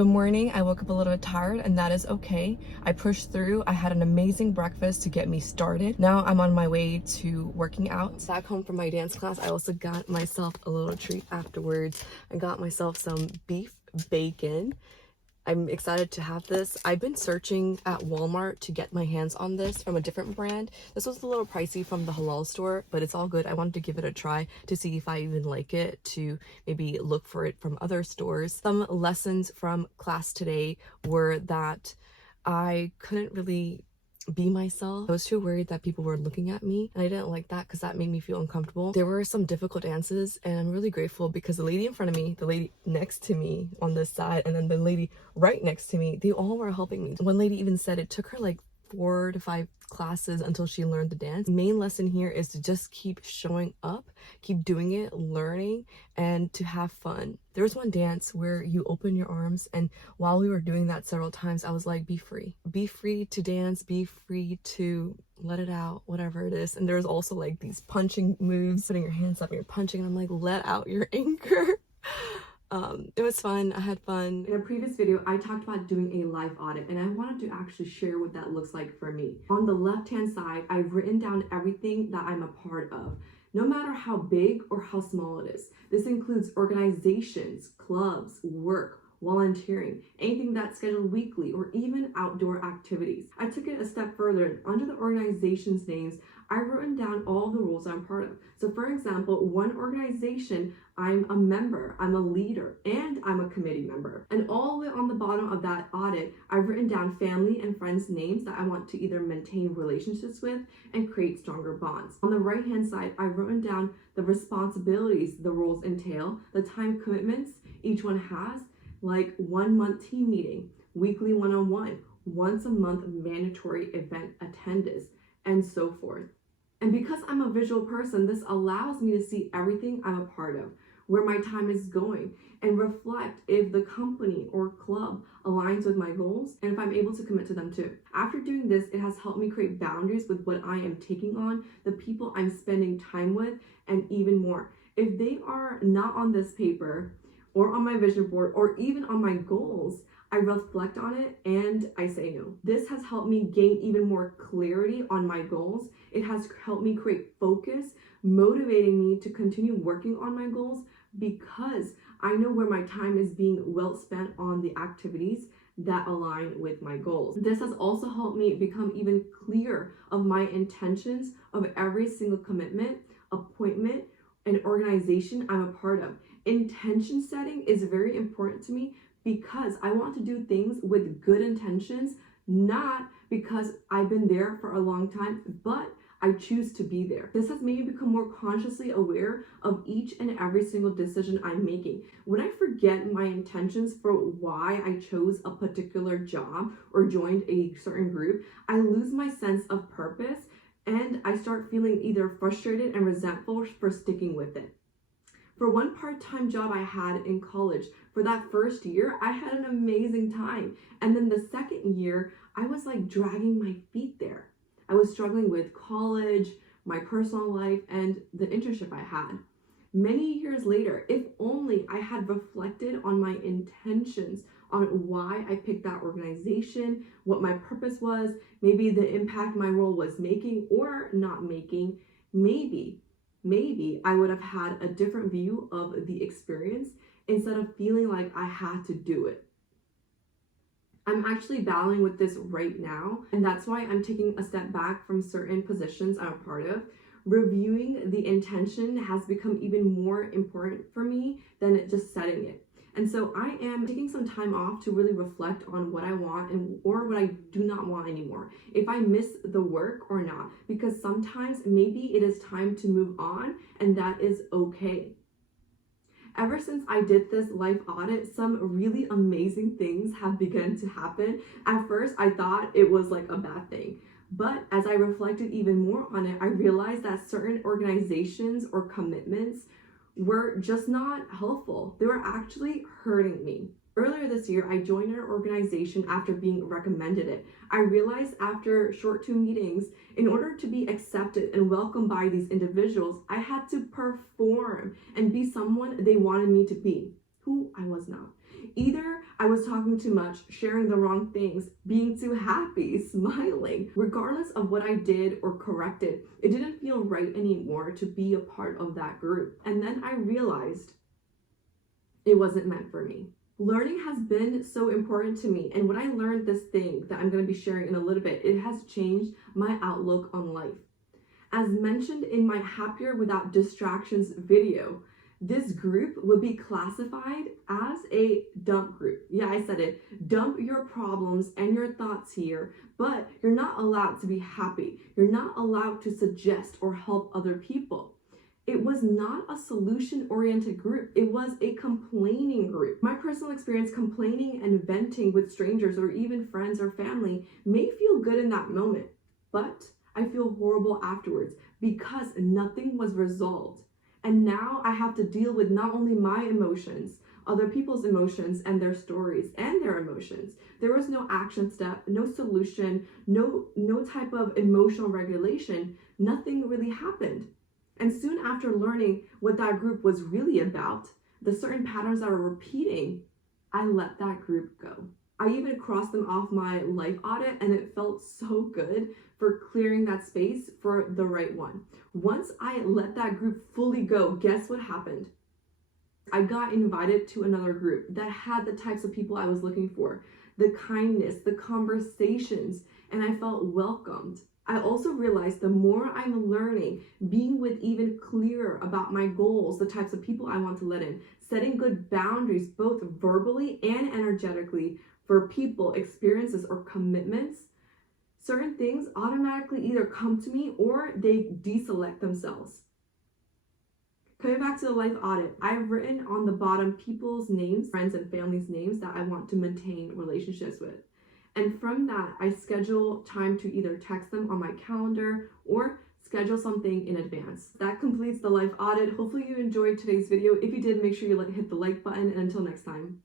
Good morning. I woke up a little bit tired, and that is okay. I pushed through. I had an amazing breakfast to get me started. Now I'm on my way to working out. Back home from my dance class, I also got myself a little treat afterwards. I got myself some beef bacon. I'm excited to have this. I've been searching at Walmart to get my hands on this from a different brand. This was a little pricey from the halal store, but it's all good. I wanted to give it a try to see if I even like it, to maybe look for it from other stores. Some lessons from class today were that I couldn't really be myself. I was too worried that people were looking at me, and I didn't like that because that made me feel uncomfortable. There were some difficult dances, and I'm really grateful because the lady in front of me, the lady next to me on this side, and then the lady right next to me, they all were helping me. One lady even said it took her like 4 to 5 classes until she learned the dance. The main lesson here is to just keep showing up, keep doing it, learning, and to have fun. There was one dance where you open your arms, and while we were doing that several times, I was like, be free. Be free to dance, be free to let it out, whatever it is. And there's also like these punching moves, putting your hands up and you're punching, and I'm like, let out your anger. It was fun. I had fun. In a previous video, I talked about doing a life audit, and I wanted to actually share what that looks like for me. On the left-hand side, I've written down everything that I'm a part of, no matter how big or how small it is. This includes organizations, clubs, work, volunteering, anything that's scheduled weekly, or even outdoor activities. I took it a step further, and under the organization's names, I've written down all the roles I'm part of. So for example, one organization, I'm a member, I'm a leader, and I'm a committee member. And all the way on the bottom of that audit, I've written down family and friends' names that I want to either maintain relationships with and create stronger bonds. On the right-hand side, I've written down the responsibilities the roles entail, the time commitments each one has, like 1 month team meeting, weekly one-on-one, once a month mandatory event attendance, and so forth. And because I'm a visual person, this allows me to see everything I'm a part of, where my time is going, and reflect if the company or club aligns with my goals and if I'm able to commit to them too. After doing this, it has helped me create boundaries with what I am taking on, the people I'm spending time with, and even more. If they are not on this paper or on my vision board or even on my goals, I reflect on it and I say no. This has helped me gain even more clarity on my goals. It has helped me create focus, motivating me to continue working on my goals because I know where my time is being well spent on the activities that align with my goals. This has also helped me become even clear of my intentions of every single commitment, appointment, and organization I'm a part of. Intention setting is very important to me because I want to do things with good intentions, not because I've been there for a long time, but I choose to be there. This has made me become more consciously aware of each and every single decision I'm making. When I forget my intentions for why I chose a particular job or joined a certain group, I lose my sense of purpose and I start feeling either frustrated and resentful for sticking with it. For one part-time job I had in college, for that first year, I had an amazing time. And then the second year, I was like dragging my feet there. I was struggling with college, my personal life, and the internship I had. Many years later, if only I had reflected on my intentions, on why I picked that organization, what my purpose was, maybe the impact my role was making or not making, maybe I would have had a different view of the experience instead of feeling like I had to do it. I'm actually battling with this right now, and that's why I'm taking a step back from certain positions I'm a part of. Reviewing the intention has become even more important for me than just setting it. And so I am taking some time off to really reflect on what I want or what I do not want anymore. If I miss the work or not, because sometimes maybe it is time to move on, and that is okay. Ever since I did this life audit, some really amazing things have begun to happen. At first, I thought it was like a bad thing. But as I reflected even more on it, I realized that certain organizations or commitments were just not helpful. They were actually hurting me. Earlier this year, I joined an organization after being recommended it. I realized after short 2 meetings, in order to be accepted and welcomed by these individuals, I had to perform and be someone they wanted me to be, who I was not. Either I was talking too much, sharing the wrong things, being too happy, smiling. Regardless of what I did or corrected, it didn't feel right anymore to be a part of that group. And then I realized it wasn't meant for me. Learning has been so important to me, and when I learned this thing that I'm going to be sharing in a little bit, it has changed my outlook on life. As mentioned in my Happier Without Distractions video, this group would be classified as a dump group. Yeah, I said it. Dump your problems and your thoughts here, but you're not allowed to be happy. You're not allowed to suggest or help other people. It was not a solution-oriented group. It was a complaining group. My personal experience, complaining and venting with strangers or even friends or family may feel good in that moment, but I feel horrible afterwards because nothing was resolved. And now I have to deal with not only my emotions, other people's emotions and their stories and their emotions. There was no action step, no solution, no type of emotional regulation. Nothing really happened. And soon after learning what that group was really about, the certain patterns that were repeating, I let that group go. I even crossed them off my life audit, and it felt so good for clearing that space for the right one. Once I let that group fully go, guess what happened? I got invited to another group that had the types of people I was looking for, the kindness, the conversations, and I felt welcomed. I also realized the more I'm learning, being with even clearer about my goals, the types of people I want to let in, setting good boundaries, both verbally and energetically for people, experiences, or commitments, certain things automatically either come to me or they deselect themselves. Coming back to the life audit, I've written on the bottom people's names, friends and family's names that I want to maintain relationships with. And from that, I schedule time to either text them on my calendar or schedule something in advance. That completes the life audit. Hopefully you enjoyed today's video. If you did, make sure you hit the like button, and until next time.